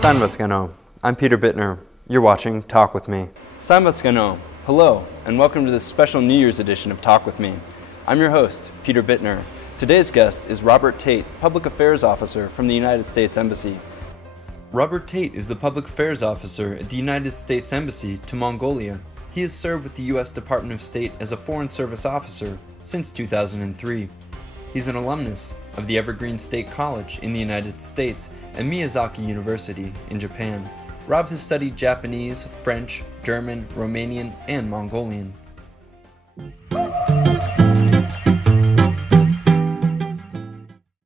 Sanbatskano. I'm Peter Bittner. You're watching Talk With Me. Sanbatskano. Hello, and welcome to this special New Year's edition of Talk With Me. I'm your host, Peter Bittner. Today's guest is Robert Tate, Public Affairs Officer from the United States Embassy. Robert Tate is the Public Affairs Officer at the United States Embassy to Mongolia. He has served with the U.S. Department of State as a Foreign Service Officer since 2003. He's an alumnus of the Evergreen State College in the United States and Miyazaki University in Japan. Rob has studied Japanese, French, German, Romanian, and Mongolian.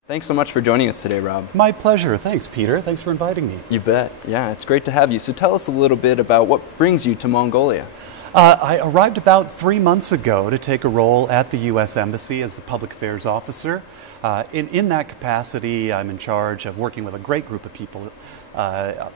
Thanks so much for joining us today, Rob. My pleasure. Thanks, Peter. Thanks for inviting me. You bet. Yeah, it's great to have you. So tell us a little bit about what brings you to Mongolia. I arrived about 3 months ago to take a role at the U.S. Embassy as the Public Affairs Officer. In that capacity, I'm in charge of working with a great group of people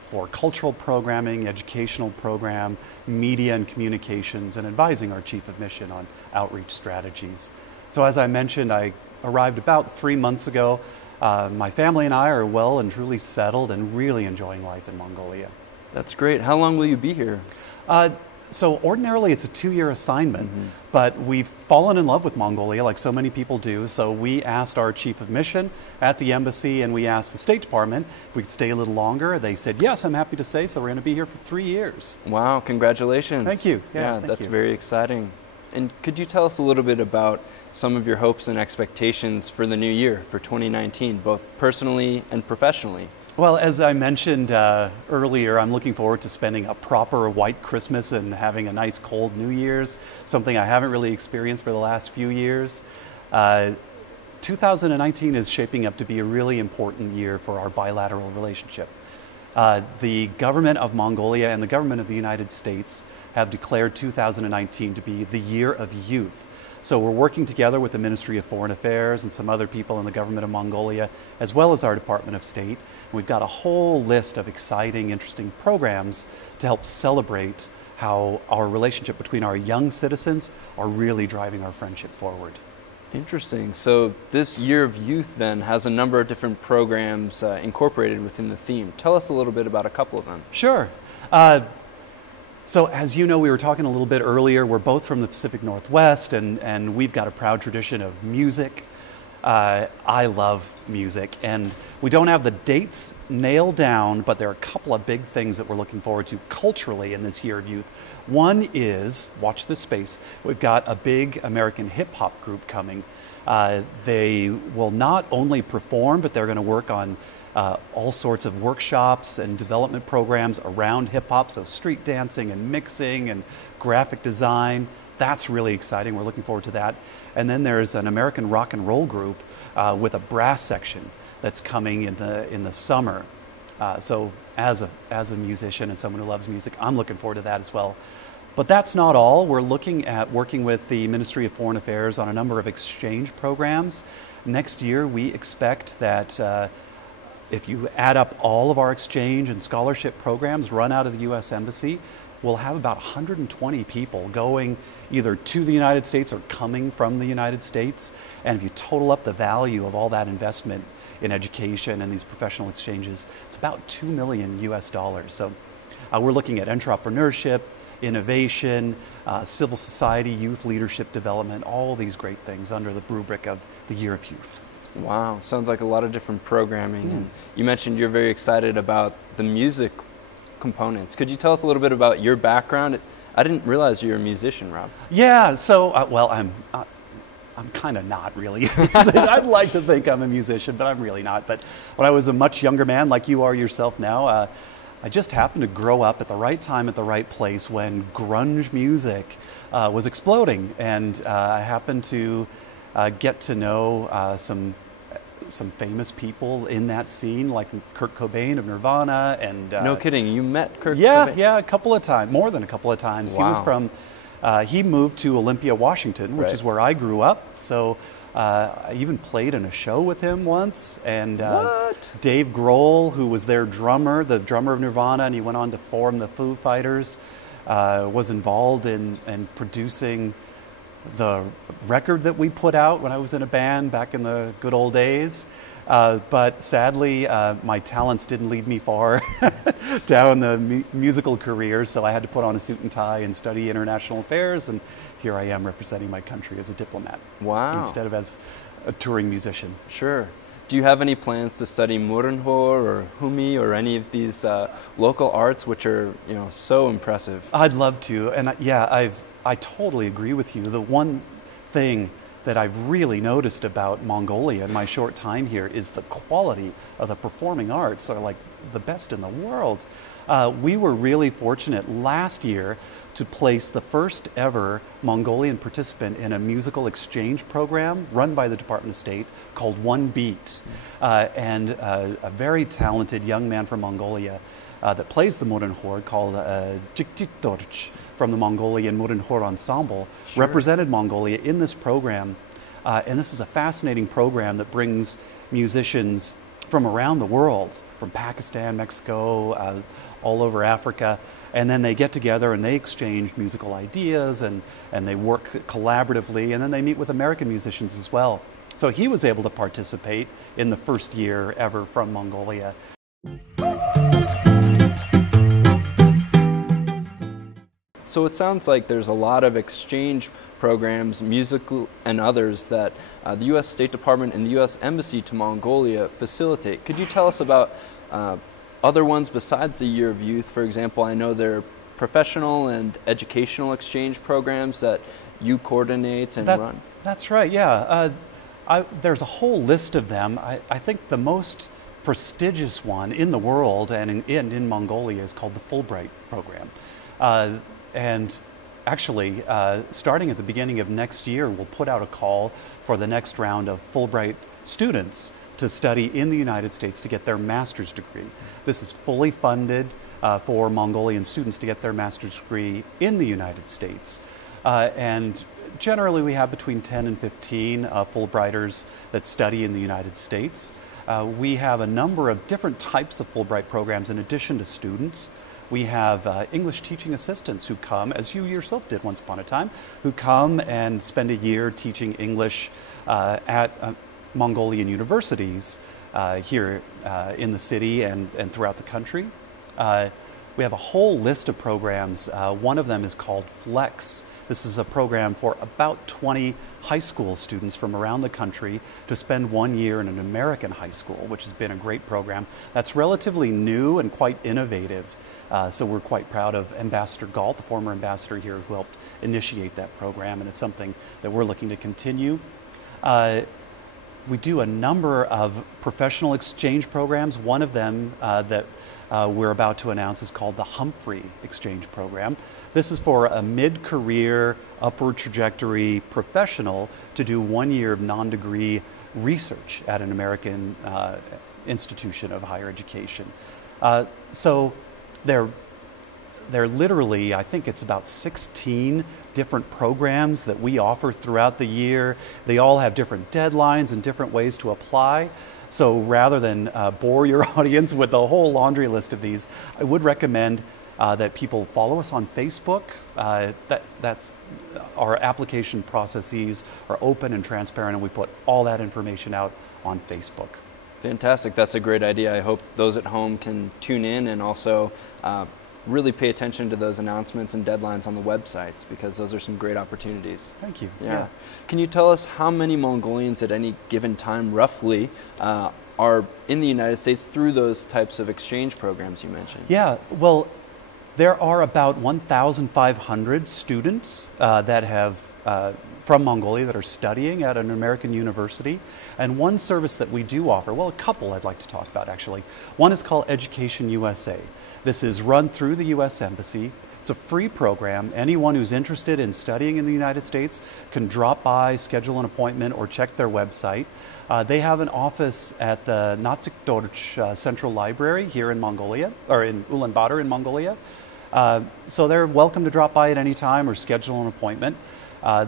for cultural programming, educational program, media and communications, and advising our Chief of Mission on outreach strategies. So as I mentioned, I arrived about 3 months ago. My family and I are well and truly settled and really enjoying life in Mongolia. That's great. How long will you be here? So ordinarily it's a 2-year assignment, but we've fallen in love with Mongolia like so many people do. So we asked our Chief of Mission at the embassy and we asked the State Department if we could stay a little longer. They said, yes, I'm happy to stay. So we're going to be here for 3 years. Wow, congratulations. Thank you. Yeah, that's very exciting. And could you tell us a little bit about some of your hopes and expectations for the new year, for 2019, both personally and professionally? Well, as I mentioned earlier, I'm looking forward to spending a proper white Christmas and having a nice cold New Year's, something I haven't really experienced for the last few years. 2019 is shaping up to be a really important year for our bilateral relationship. The government of Mongolia and the government of the United States have declared 2019 to be the Year of Youth. So we're working together with the Ministry of Foreign Affairs and some other people in the government of Mongolia, as well as our Department of State. We've got a whole list of exciting, interesting programs to help celebrate how our relationship between our young citizens are really driving our friendship forward. Interesting. So this Year of Youth then has a number of different programs incorporated within the theme. Tell us a little bit about a couple of them. Sure. So as you know, we were talking a little bit earlier, we're both from the Pacific Northwest and we've got a proud tradition of music. I love music and we don't have the dates nailed down, but there are a couple of big things that we're looking forward to culturally in this Year of Youth. One is, watch this space, we've got a big American hip hop group coming. They will not only perform, but they're going to work on all sorts of workshops and development programs around hip-hop, so street dancing and mixing and graphic design. That's really exciting. We're looking forward to that. And then there's an American rock and roll group with a brass section that's coming in the summer. So as a musician and someone who loves music, I'm looking forward to that as well. But that's not all. We're looking at working with the Ministry of Foreign Affairs on a number of exchange programs. Next year, we expect that if you add up all of our exchange and scholarship programs run out of the U.S. Embassy, we'll have about 120 people going either to the United States or coming from the United States. And if you total up the value of all that investment in education and these professional exchanges, it's about $2 million US. So we're looking at entrepreneurship, innovation, civil society, youth leadership development, all these great things under the rubric of the Year of Youth. Wow, sounds like a lot of different programming. And you mentioned you're very excited about the music components. Could you tell us a little bit about your background? I didn't realize you're a musician, Rob. Yeah, so, well, I'm kind of not really. I'd like to think I'm a musician, but I'm really not. But when I was a much younger man, like you are yourself now, I just happened to grow up at the right time at the right place when grunge music was exploding. And I happened to get to know some famous people in that scene, like Kurt Cobain of Nirvana, and no kidding, you met Kurt Cobain? Yeah, a couple of times, more than a couple of times. Wow. He was from, he moved to Olympia, Washington, which is where I grew up. So I even played in a show with him once, and Dave Grohl, who was their drummer, the drummer of Nirvana, and he went on to form the Foo Fighters, was involved in producing the record that we put out when I was in a band back in the good old days. But sadly, my talents didn't lead me far down the musical career, so I had to put on a suit and tie and study international affairs, and here I am representing my country as a diplomat. Wow. Instead of as a touring musician. Sure. Do you have any plans to study Murinhor or Humi or any of these local arts, which are, you know, so impressive? I'd love to, and yeah, I totally agree with you. The one thing that I've really noticed about Mongolia in my short time here is the quality of the performing arts are like the best in the world. We were really fortunate last year to place the first ever Mongolian participant in a musical exchange program run by the Department of State called One Beat. And a very talented young man from Mongolia that plays the Murinhor called Jiktitorch from the Mongolian Murinhor Ensemble represented Mongolia in this program. And this is a fascinating program that brings musicians from around the world, from Pakistan, Mexico, all over Africa, and then they get together and they exchange musical ideas and they work collaboratively, and then they meet with American musicians as well. So he was able to participate in the first year ever from Mongolia. So it sounds like there's a lot of exchange programs, musical and others, that the U.S. State Department and the U.S. Embassy to Mongolia facilitate. Could you tell us about other ones besides the Year of Youth? For example, I know there are professional and educational exchange programs that you coordinate and run. That's right, yeah. There's a whole list of them. I think the most prestigious one in the world and in Mongolia is called the Fulbright program. And actually, starting at the beginning of next year, we'll put out a call for the next round of Fulbright students to study in the United States to get their master's degree. This is fully funded for Mongolian students to get their master's degree in the United States. And generally, we have between 10 and 15 Fulbrighters that study in the United States. We have a number of different types of Fulbright programs in addition to students. We have English teaching assistants who come, as you yourself did once upon a time, who come and spend a year teaching English at Mongolian universities here in the city and throughout the country. We have a whole list of programs. One of them is called Flex. This is a program for about 20 high school students from around the country to spend 1 year in an American high school, which has been a great program. That's relatively new and quite innovative. So we're quite proud of Ambassador Galt, the former ambassador here, who helped initiate that program, and it's something that we're looking to continue. We do a number of professional exchange programs. One of them that we're about to announce is called the Humphrey Exchange Program. This is for a mid-career, upward trajectory professional to do 1 year of non-degree research at an American institution of higher education. So they're literally, I think it's about 16 different programs that we offer throughout the year. They all have different deadlines and different ways to apply. So rather than bore your audience with a whole laundry list of these, I would recommend that people follow us on Facebook. That's our application processes are open and transparent, and we put all that information out on Facebook. Fantastic. That's a great idea. I hope those at home can tune in and also really pay attention to those announcements and deadlines on the websites, because those are some great opportunities. Thank you. Yeah. Can you tell us how many Mongolians at any given time, roughly, are in the United States through those types of exchange programs you mentioned? Yeah, well, there are about 1,500 students that have from Mongolia that are studying at an American university. And one service that we do offer, well, a couple I'd like to talk about actually. One is called Education USA. This is run through the U.S. Embassy. It's a free program. Anyone who's interested in studying in the United States can drop by, schedule an appointment, or check their website. They have an office at the Natsikdorj Central Library here in Mongolia, or in Ulaanbaatar in Mongolia. So they're welcome to drop by at any time or schedule an appointment.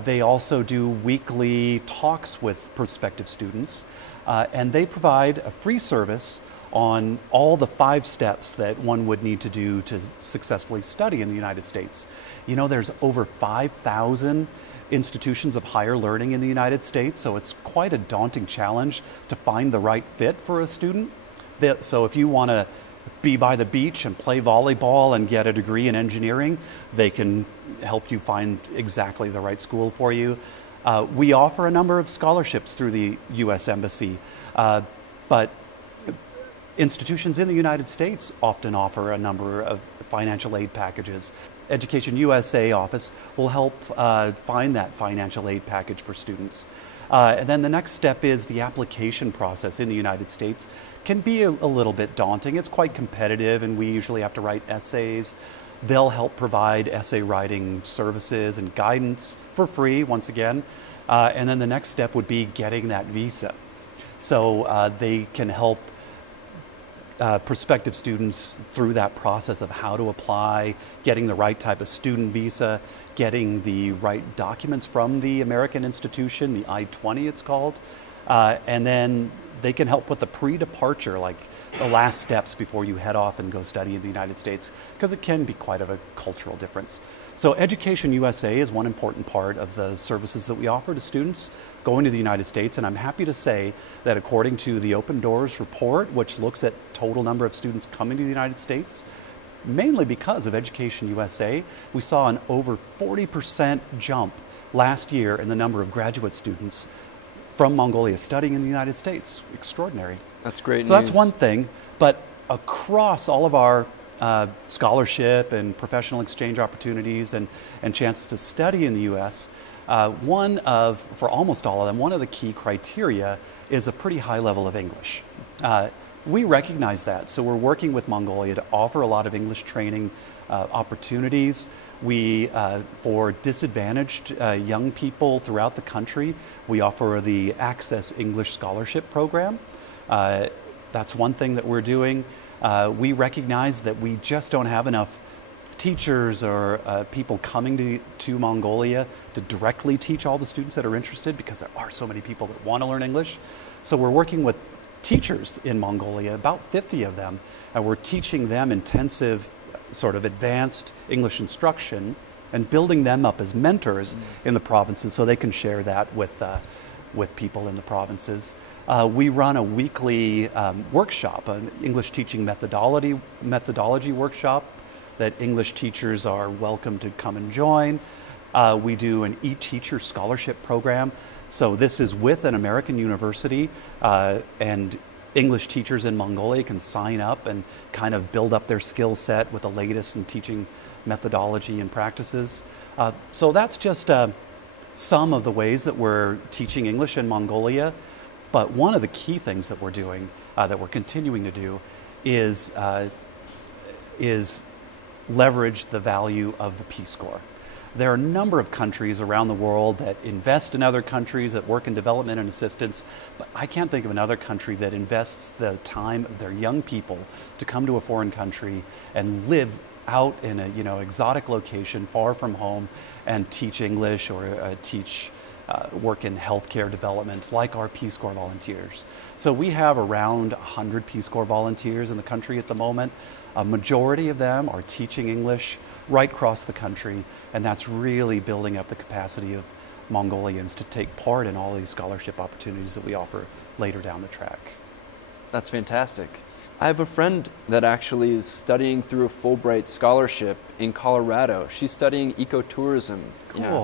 They also do weekly talks with prospective students, and they provide a free service on all the 5 steps that one would need to do to successfully study in the United States. You know, there's over 5,000 institutions of higher learning in the United States, so it's quite a daunting challenge to find the right fit for a student. So if you want to be by the beach and play volleyball and get a degree in engineering, they can help you find exactly the right school for you. We offer a number of scholarships through the U.S. Embassy, but institutions in the United States often offer a number of financial aid packages. Education USA office will help find that financial aid package for students. And then the next step is the application process in the United States can be a little bit daunting. It's quite competitive, and we usually have to write essays. They'll help provide essay writing services and guidance for free, once again. And then the next step would be getting that visa. So they can help prospective students through that process of how to apply, getting the right type of student visa, getting the right documents from the American institution, the I-20 it's called, and then they can help with the pre-departure, like the last steps before you head off and go study in the United States, because it can be quite of a cultural difference. So Education USA is one important part of the services that we offer to students going to the United States, and I'm happy to say that according to the Open Doors report, which looks at total number of students coming to the United States, mainly because of Education USA, we saw an over 40% jump last year in the number of graduate students from Mongolia studying in the United States. Extraordinary. That's great So news. that's one thing, but across all of our scholarship and professional exchange opportunities and chances to study in the U.S., for almost all of them, one of the key criteria is a pretty high level of English. We recognize that, so we're working with Mongolia to offer a lot of English training opportunities. For disadvantaged young people throughout the country, we offer the Access English Scholarship Program. That's one thing that we're doing. We recognize that we just don't have enough teachers or people coming to Mongolia to directly teach all the students that are interested, because there are so many people that want to learn English. So we're working with teachers in Mongolia, about 50 of them, and we're teaching them intensive, sort of advanced English instruction and building them up as mentors in the provinces so they can share that with people in the provinces. We run a weekly workshop, an English teaching methodology workshop that English teachers are welcome to come and join. We do an e-teacher scholarship program. So this is with an American university, and English teachers in Mongolia can sign up and kind of build up their skill set with the latest in teaching methodology and practices. So that's just some of the ways that we're teaching English in Mongolia. But one of the key things that we're doing, that we're continuing to do, is leverage the value of the Peace Corps. There are a number of countries around the world that invest in other countries, that work in development and assistance, but I can't think of another country that invests the time of their young people to come to a foreign country and live out in a exotic location far from home and teach English or work in healthcare development like our Peace Corps volunteers. So we have around 100 Peace Corps volunteers in the country at the moment. A majority of them are teaching English right across the country, and that's really building up the capacity of Mongolians to take part in all these scholarship opportunities that we offer later down the track. That's fantastic. I have a friend that actually is studying through a Fulbright scholarship in Colorado. She's studying ecotourism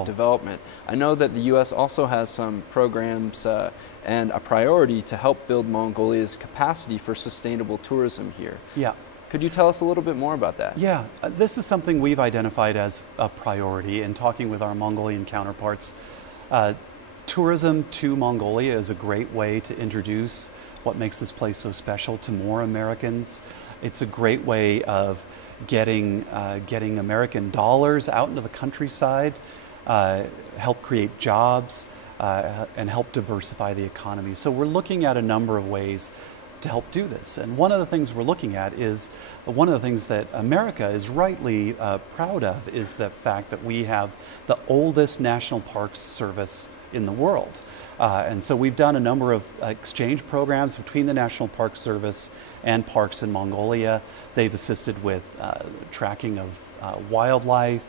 development. I know that the U.S. also has some programs and a priority to help build Mongolia's capacity for sustainable tourism here. Yeah. Could you tell us a little bit more about that? Yeah, this is something we've identified as a priority in talking with our Mongolian counterparts. Tourism to Mongolia is a great way to introduce what makes this place so special to more Americans. It's a great way of getting American dollars out into the countryside, help create jobs, and help diversify the economy. So we're looking at a number of ways to help do this. And one of the things we're looking at is, one of the things that America is rightly proud of is the fact that we have the oldest National Parks Service in the world. And so we've done a number of exchange programs between the National Park Service and parks in Mongolia. They've assisted with tracking of wildlife,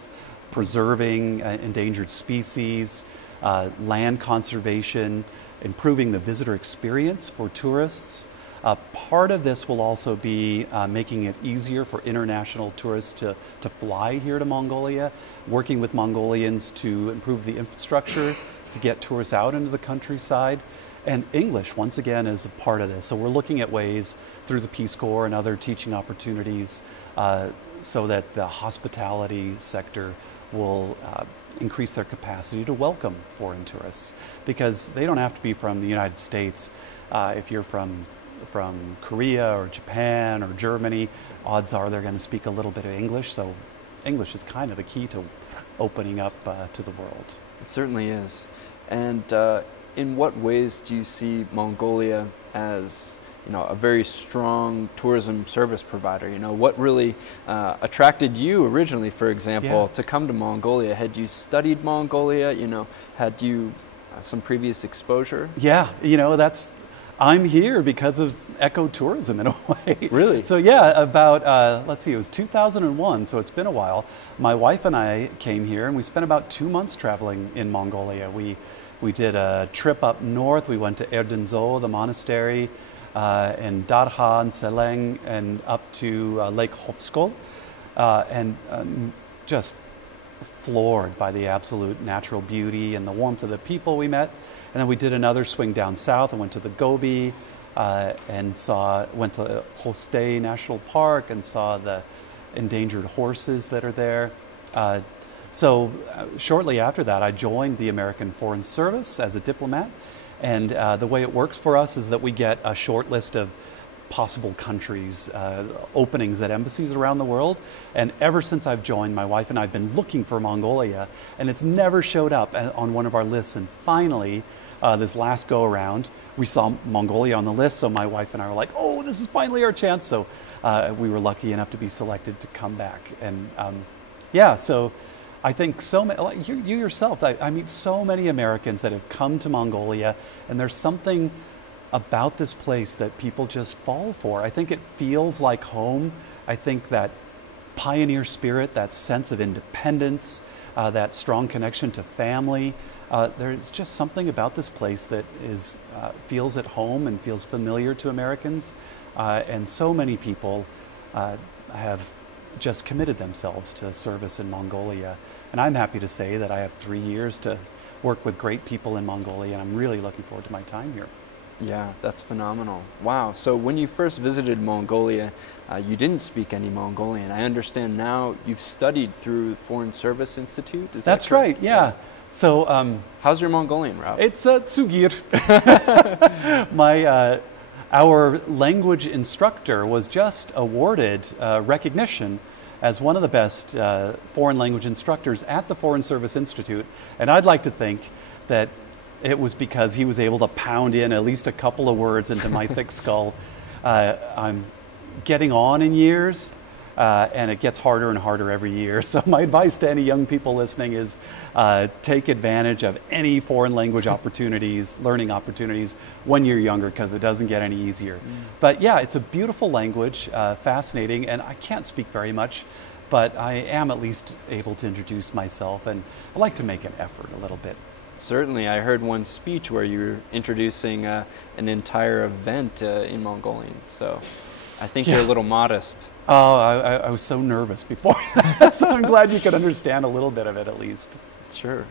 preserving endangered species, land conservation, improving the visitor experience for tourists. Part of this will also be making it easier for international tourists to fly here to Mongolia, working with Mongolians to improve the infrastructure to get tourists out into the countryside. And English, once again, is a part of this. So we're looking at ways through the Peace Corps and other teaching opportunities so that the hospitality sector will increase their capacity to welcome foreign tourists. Because they don't have to be from the United States. If you're from Korea or Japan or Germany, odds are they're going to speak a little bit of English. So English is kind of the key to opening up to the world. It certainly is. And in what ways do you see Mongolia as, you know, a very strong tourism service provider? You know, what really attracted you originally, for example, to come to Mongolia? Had you studied Mongolia? You know, had you some previous exposure? Yeah, you know, I'm here because of ecotourism in a way. Really? So yeah, about, let's see, it was 2001, so it's been a while. My wife and I came here and we spent about 2 months traveling in Mongolia. We did a trip up north. We went to Erdenzhou, the monastery, and Darha and Seleng, and up to Lake Hofskol, and just floored by the absolute natural beauty and the warmth of the people we met. And then we did another swing down south and went to the Gobi and went to Hoste National Park and saw the endangered horses that are there. So shortly after that, I joined the American Foreign Service as a diplomat. And the way it works for us is that we get a short list of possible countries, openings at embassies around the world. And ever since I've joined, my wife and I have been looking for Mongolia, and it's never showed up on one of our lists. And finally, this last go around, we saw Mongolia on the list, so my wife and I were like, oh, this is finally our chance. So we were lucky enough to be selected to come back. And yeah, so I think so many, like you yourself, I meet so many Americans that have come to Mongolia, and there's something about this place that people just fall for. I think it feels like home. I think that pioneer spirit, that sense of independence, that strong connection to family, there's just something about this place that feels at home and feels familiar to Americans. And so many people have just committed themselves to service in Mongolia. And I'm happy to say that I have 3 years to work with great people in Mongolia, and I'm really looking forward to my time here. Yeah, that's phenomenal. Wow. So when you first visited Mongolia, you didn't speak any Mongolian. I understand now you've studied through Foreign Service Institute. Is That's that correct? Right, yeah. So, how's your Mongolian, Rob? It's Tsugir. Our language instructor was just awarded recognition as one of the best foreign language instructors at the Foreign Service Institute. And I'd like to think that it was because he was able to pound in at least a couple of words into my thick skull. I'm getting on in years, and it gets harder and harder every year. So my advice to any young people listening is take advantage of any foreign language opportunities, learning opportunities when you're younger, because it doesn't get any easier. But yeah, it's a beautiful language, fascinating, and I can't speak very much, but I am at least able to introduce myself, and I like to make an effort a little bit. Certainly. I heard one speech where you were introducing an entire event in Mongolian, so I think you're a little modest. Oh, I was so nervous before that, so I'm glad you could understand a little bit of it at least. Sure.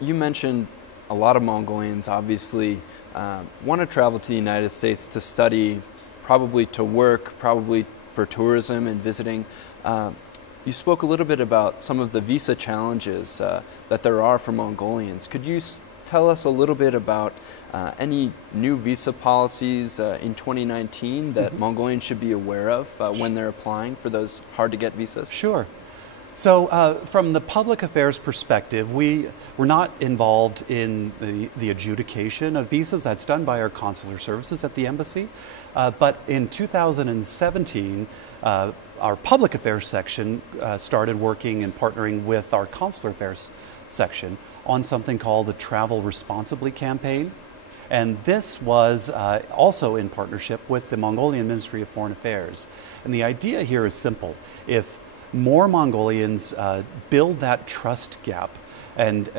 You mentioned a lot of Mongolians obviously want to travel to the United States to study, probably to work, probably for tourism and visiting. You spoke a little bit about some of the visa challenges that there are for Mongolians. Could you tell us a little bit about any new visa policies in 2019 that Mongolians should be aware of when they're applying for those hard-to-get visas? Sure. So from the public affairs perspective, we're not involved in the adjudication of visas. That's done by our consular services at the embassy. But in 2017, our public affairs section started working and partnering with our consular affairs section on something called the Travel Responsibly campaign. And this was also in partnership with the Mongolian Ministry of Foreign Affairs. And the idea here is simple. If more Mongolians build that trust gap and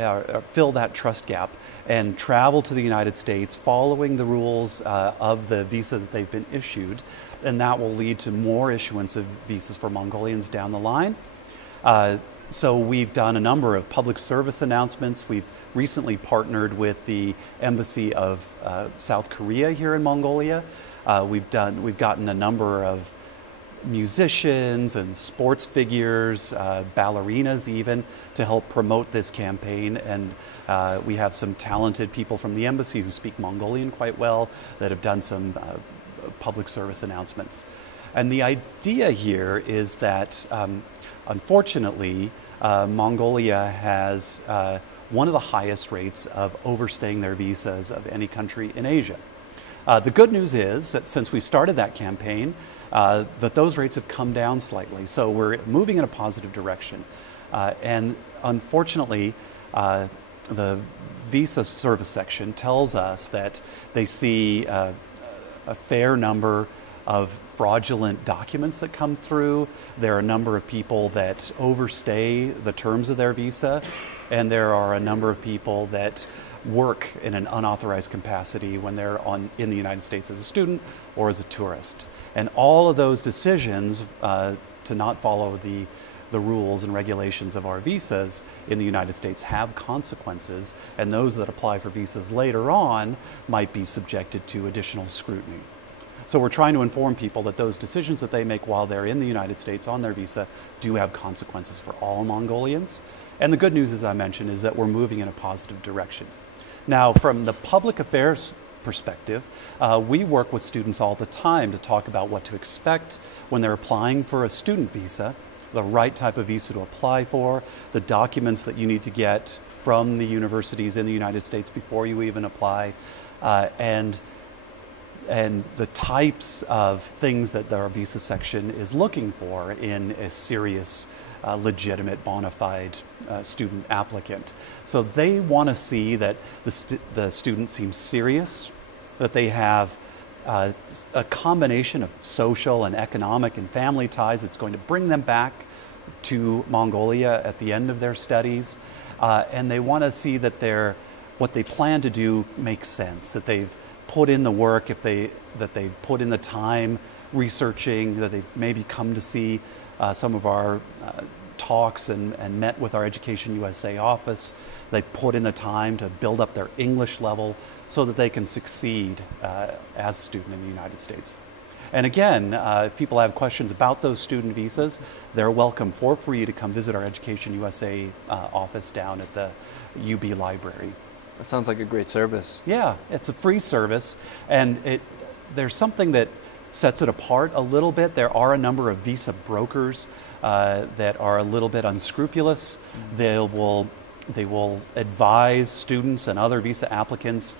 fill that trust gap and travel to the United States following the rules of the visa that they've been issued, then that will lead to more issuance of visas for Mongolians down the line. So we've done a number of public service announcements. We've recently partnered with the Embassy of South Korea here in Mongolia. We've gotten a number of musicians and sports figures, ballerinas even, to help promote this campaign. And we have some talented people from the embassy who speak Mongolian quite well that have done some public service announcements. And the idea here is that unfortunately, Mongolia has one of the highest rates of overstaying their visas of any country in Asia. The good news is that since we started that campaign, that those rates have come down slightly. So we're moving in a positive direction. And unfortunately, the visa service section tells us that they see a fair number of fraudulent documents that come through. There are a number of people that overstay the terms of their visa, and there are a number of people that work in an unauthorized capacity when they're in the United States as a student or as a tourist. And all of those decisions to not follow the rules and regulations of our visas in the United States have consequences, and those that apply for visas later on might be subjected to additional scrutiny. So we're trying to inform people that those decisions that they make while they're in the United States on their visa do have consequences for all Mongolians. And the good news, as I mentioned, is that we're moving in a positive direction. Now, from the public affairs perspective, we work with students all the time to talk about what to expect when they're applying for a student visa, the right type of visa to apply for, the documents that you need to get from the universities in the United States before you even apply, and the types of things that our visa section is looking for in a serious, legitimate, bona fide student applicant. So they want to see that the student seems serious, that they have a combination of social and economic and family ties that's going to bring them back to Mongolia at the end of their studies, and they want to see that what they plan to do makes sense, that they've put in the work, that they've put in the time researching, that they've maybe come to see some of our talks and met with our Education USA office. They put in the time to build up their English level so that they can succeed as a student in the United States. And again, if people have questions about those student visas, they're welcome for free to come visit our Education USA office down at the UB library. That sounds like a great service. Yeah, it's a free service, and there's something that sets it apart a little bit. There are a number of visa brokers that are a little bit unscrupulous. They will advise students and other visa applicants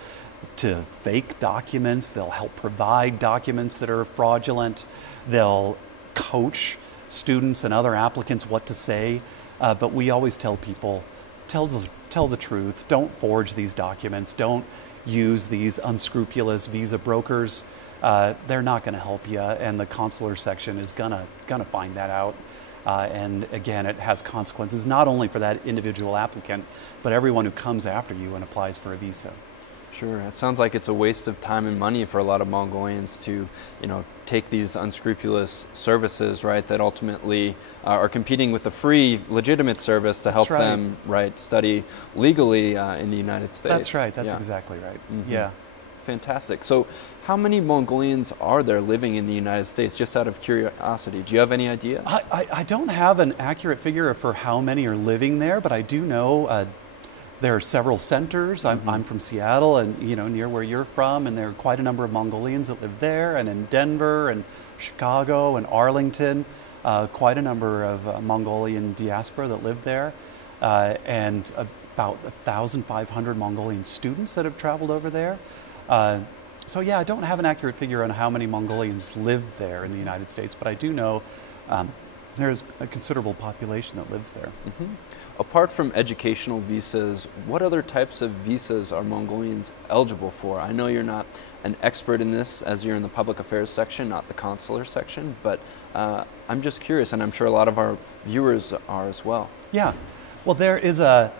to fake documents. They'll help provide documents that are fraudulent. They'll coach students and other applicants what to say. But we always tell people, tell the truth. Don't forge these documents. Don't use these unscrupulous visa brokers. They're not going to help you, and the consular section is gonna find that out. And again, it has consequences not only for that individual applicant, but everyone who comes after you and applies for a visa. Sure. It sounds like it's a waste of time and money for a lot of Mongolians to, take these unscrupulous services, right, that ultimately are competing with the free, legitimate service to help them, right, study legally in the United States. That's right. That's exactly right. Mm-hmm. Yeah. Fantastic. So how many Mongolians are there living in the United States, just out of curiosity? Do you have any idea? I don't have an accurate figure for how many are living there, but I do know there are several centers. I'm from Seattle, and near where you're from, and there are quite a number of Mongolians that live there, and in Denver, and Chicago, and Arlington. quite a number of Mongolian diaspora that live there, and about 1,500 Mongolian students that have traveled over there. So yeah, I don't have an accurate figure on how many Mongolians live there in the United States, but I do know there's a considerable population that lives there. Mm-hmm. Apart from educational visas, what other types of visas are Mongolians eligible for? I know you're not an expert in this as you're in the public affairs section, not the consular section, but I'm just curious, and I'm sure a lot of our viewers are as well. Yeah, well, there is a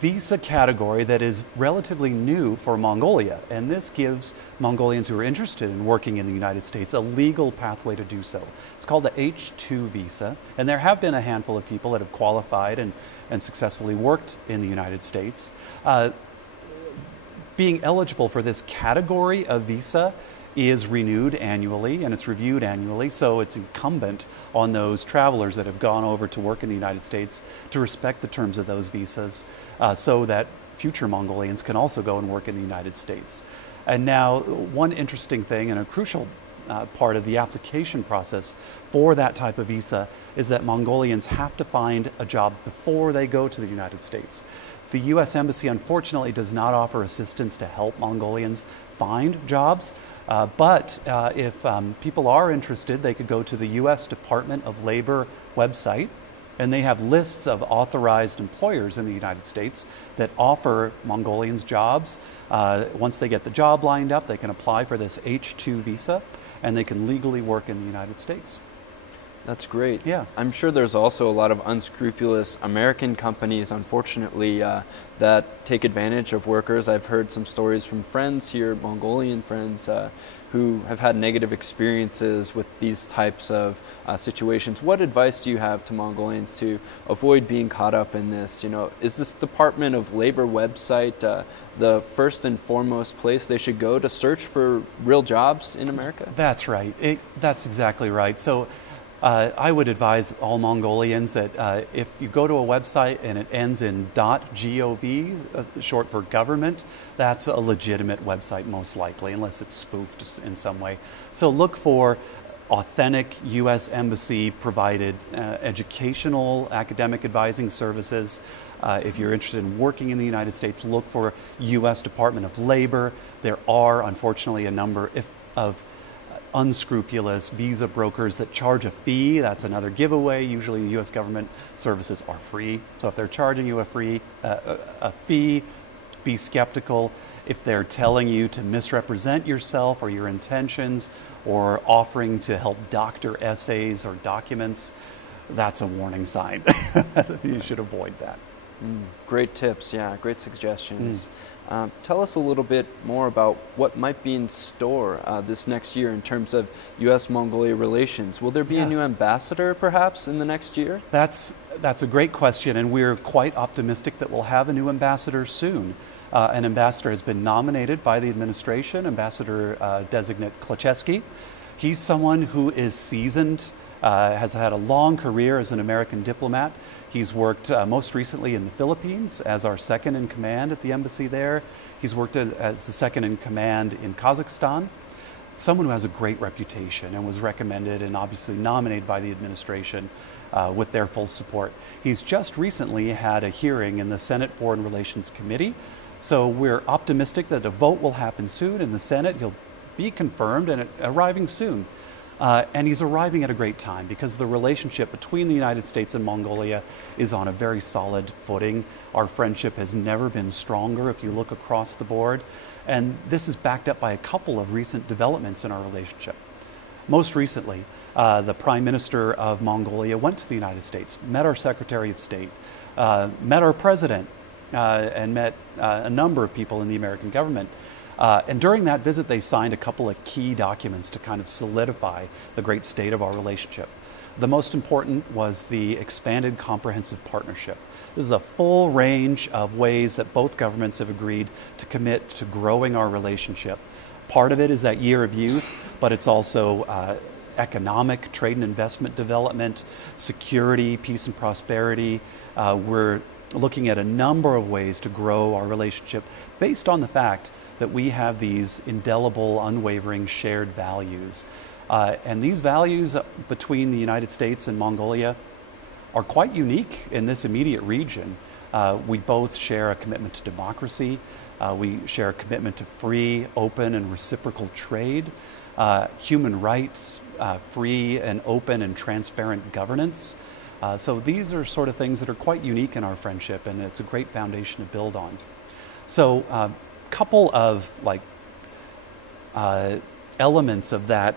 visa category that is relatively new for Mongolia, and this gives Mongolians who are interested in working in the United States a legal pathway to do so. It's called the H-2 visa, and there have been a handful of people that have qualified and successfully worked in the United States. Being eligible for this category of visa is renewed annually and it's reviewed annually, so it's incumbent on those travelers that have gone over to work in the United States to respect the terms of those visas so that future Mongolians can also go and work in the United States. And now, one interesting thing and a crucial part of the application process for that type of visa is that Mongolians have to find a job before they go to the United States. The U.S. Embassy unfortunately does not offer assistance to help Mongolians find jobs. But if people are interested, they could go to the U.S. Department of Labor website, and they have lists of authorized employers in the United States that offer Mongolians jobs. Once they get the job lined up, they can apply for this H-2 visa, and they can legally work in the United States. That's great. Yeah. I'm sure there's also a lot of unscrupulous American companies, unfortunately, that take advantage of workers. I've heard some stories from friends here, Mongolian friends, who have had negative experiences with these types of situations. What advice do you have to Mongolians to avoid being caught up in this? You know, is this Department of Labor website the first and foremost place they should go to search for real jobs in America? That's right. That's exactly right. So I would advise all Mongolians that if you go to a website and it ends in .gov, short for government, that's a legitimate website most likely, unless it's spoofed in some way. So look for authentic U.S. Embassy provided educational, academic advising services. If you're interested in working in the United States, look for U.S. Department of Labor. There are, unfortunately, a number of unscrupulous visa brokers that charge a fee. That's another giveaway. Usually the U.S. government services are free. So if they're charging you a fee, be skeptical. If they're telling you to misrepresent yourself or your intentions or offering to help doctor essays or documents, that's a warning sign. You should avoid that. Great tips, yeah, great suggestions. Tell us a little bit more about what might be in store this next year in terms of U.S.-Mongolia relations. Will there be a new ambassador, perhaps, in the next year? That's a great question, and we're quite optimistic that we'll have a new ambassador soon. An ambassador has been nominated by the administration, Ambassador Designate Klacheski. He's someone who is seasoned, has had a long career as an American diplomat. He's worked most recently in the Philippines as our second in command at the embassy there. He's worked as the second in command in Kazakhstan. Someone who has a great reputation and was recommended and obviously nominated by the administration with their full support. He's just recently had a hearing in the Senate Foreign Relations Committee. So we're optimistic that a vote will happen soon in the Senate. He'll be confirmed and arriving soon. And he's arriving at a great time because the relationship between the United States and Mongolia is on a very solid footing. Our friendship has never been stronger if you look across the board. And this is backed up by a couple of recent developments in our relationship. Most recently, the Prime Minister of Mongolia went to the United States, met our Secretary of State, met our President, and met a number of people in the American government. And during that visit, they signed a couple of key documents to kind of solidify the great state of our relationship. The most important was the expanded comprehensive partnership. This is a full range of ways that both governments have agreed to commit to growing our relationship. Part of it is that year of youth, but it's also economic, trade and investment development, security, peace and prosperity. We're looking at a number of ways to grow our relationship based on the fact that we have these indelible, unwavering shared values. And these values between the United States and Mongolia are quite unique in this immediate region. We both share a commitment to democracy. We share a commitment to free, open, and reciprocal trade, human rights, free and open and transparent governance. So these are sort of things that are quite unique in our friendship, and it's a great foundation to build on. So a couple of elements of that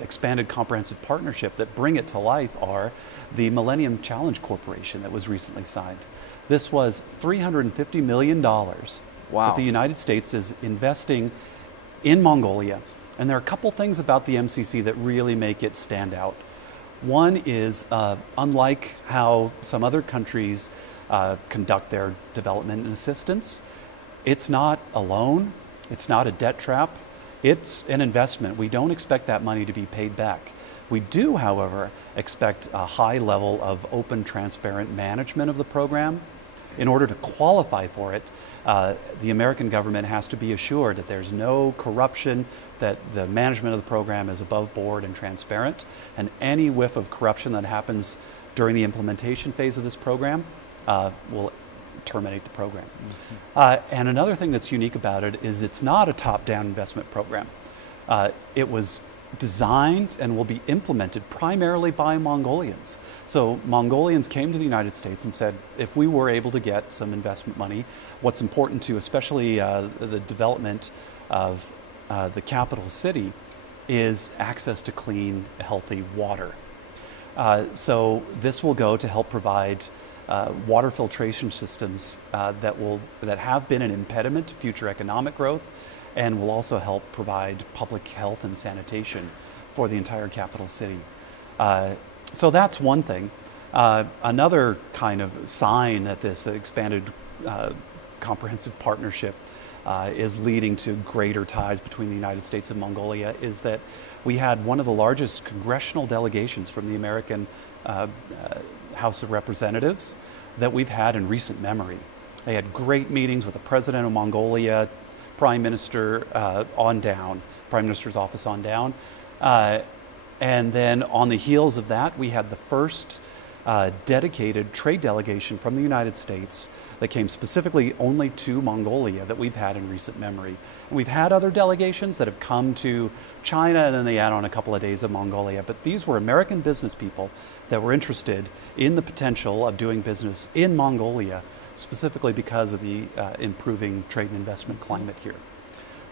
expanded comprehensive partnership that bring it to life are the Millennium Challenge Corporation that was recently signed. This was $350 million that the United States is investing in Mongolia. And there are a couple things about the MCC that really make it stand out. One is, unlike how some other countries conduct their development and assistance, it's not a loan, it's not a debt trap, it's an investment. We don't expect that money to be paid back. We do, however, expect a high level of open, transparent management of the program. In order to qualify for it, the American government has to be assured that there's no corruption, that the management of the program is above board and transparent, and any whiff of corruption that happens during the implementation phase of this program will terminate the program. And another thing that's unique about it is it's not a top-down investment program. It was designed and will be implemented primarily by Mongolians. So Mongolians came to the United States and said, if we were able to get some investment money, what's important to especially the development of the capital city is access to clean, healthy water. So this will go to help provide water filtration systems that have been an impediment to future economic growth, and will also help provide public health and sanitation for the entire capital city. So that's one thing. Another kind of sign that this expanded comprehensive partnership is leading to greater ties between the United States and Mongolia is that we had one of the largest congressional delegations from the American House of Representatives that we've had in recent memory. They had great meetings with the President of Mongolia, Prime Minister on down, Prime Minister's office on down. And then on the heels of that, we had the first dedicated trade delegation from the United States that came specifically only to Mongolia that we've had in recent memory. And we've had other delegations that have come to China, and then they add on a couple of days of Mongolia. But these were American business people that were interested in the potential of doing business in Mongolia, specifically because of the improving trade and investment climate here.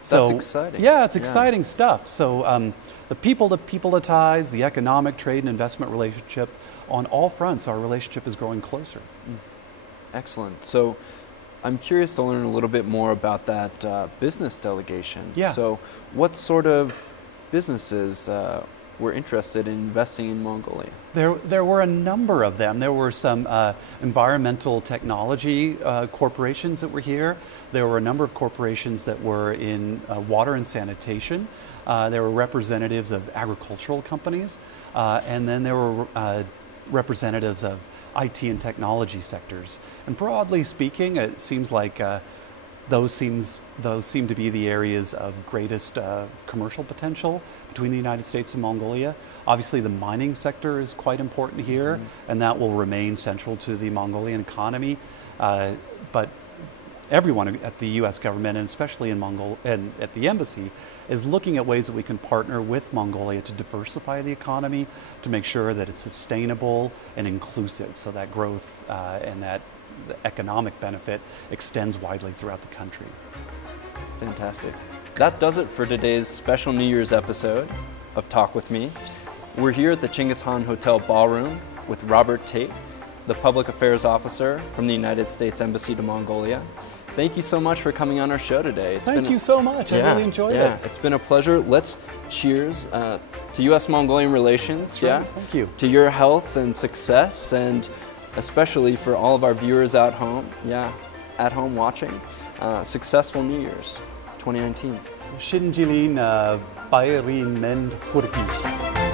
So, that's exciting. Yeah, it's exciting stuff. So the people-to-people ties, the economic, trade, and investment relationship, on all fronts, our relationship is growing closer. Excellent. So I'm curious to learn a little bit more about that business delegation. Yeah. So what sort of businesses were interested in investing in Mongolia? There were a number of them. There were some environmental technology corporations that were here. There were a number of corporations that were in water and sanitation. There were representatives of agricultural companies. And then there were representatives of IT and technology sectors. And broadly speaking, it seems like those seem to be the areas of greatest commercial potential between the United States and Mongolia. Obviously, the mining sector is quite important here, and that will remain central to the Mongolian economy. But everyone at the U.S. government, and especially in and at the embassy, is looking at ways that we can partner with Mongolia to diversify the economy, to make sure that it's sustainable and inclusive, so that growth and that the economic benefit extends widely throughout the country. Fantastic. That does it for today's special New Year's episode of Talk With Me. We're here at the Chinggis Khan Hotel Ballroom with Robert Tate, the Public Affairs Officer from the United States Embassy to Mongolia. Thank you so much for coming on our show today. Thank you so much. I really enjoyed it. It's been a pleasure. Let's cheers to U.S.-Mongolian relations. Right. Thank you. To your health and success, and especially for all of our viewers at home. At home watching. Successful New Year's 2019. Shinjilin Bayrin Mend Hurki.